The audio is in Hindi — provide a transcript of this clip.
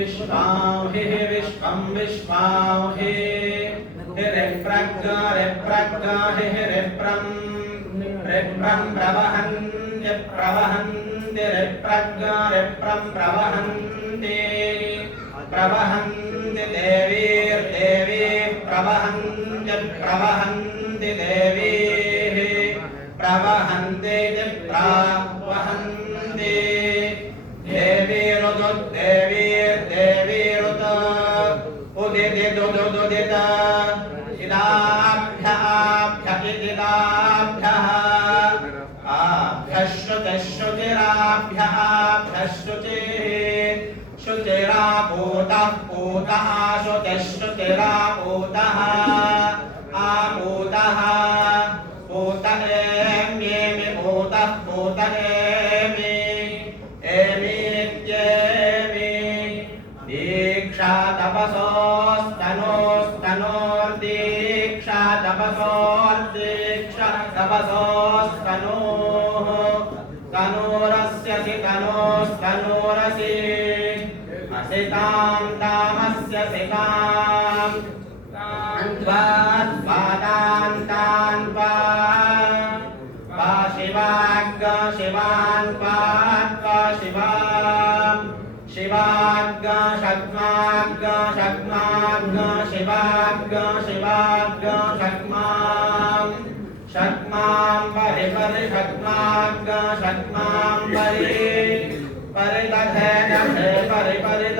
विश्वाहि विश्वं विश्वाहि रिप्रग्गाहि रिप्रं प्रवहन्ति प्रवहन्ति रिप्रं प्रवहन्ति प्रवहन्ति देवीर्देवी प्रवहन्ति देवीः प्रवहन्ति प्रवहन्ति देवीरुत उदित इदाभ्यः आभ्यश्रुतिराभ्यः शुचिरापूतः श्रुतिरापूतः आपूतः पूत एम्येमि पूत एमि एमीत्येमि दीक्षा तपसोस्तनोर्दीक्षा तपसोस्तनोः तनोरस्यसि तनोस्तनोरसि असितां तामस्य सितां पादान्तान् पा शिवाग् शिवान् पात् शिवाग् शक्माग् शिवाग् शक्मां परि शक्माग् परिदधे परि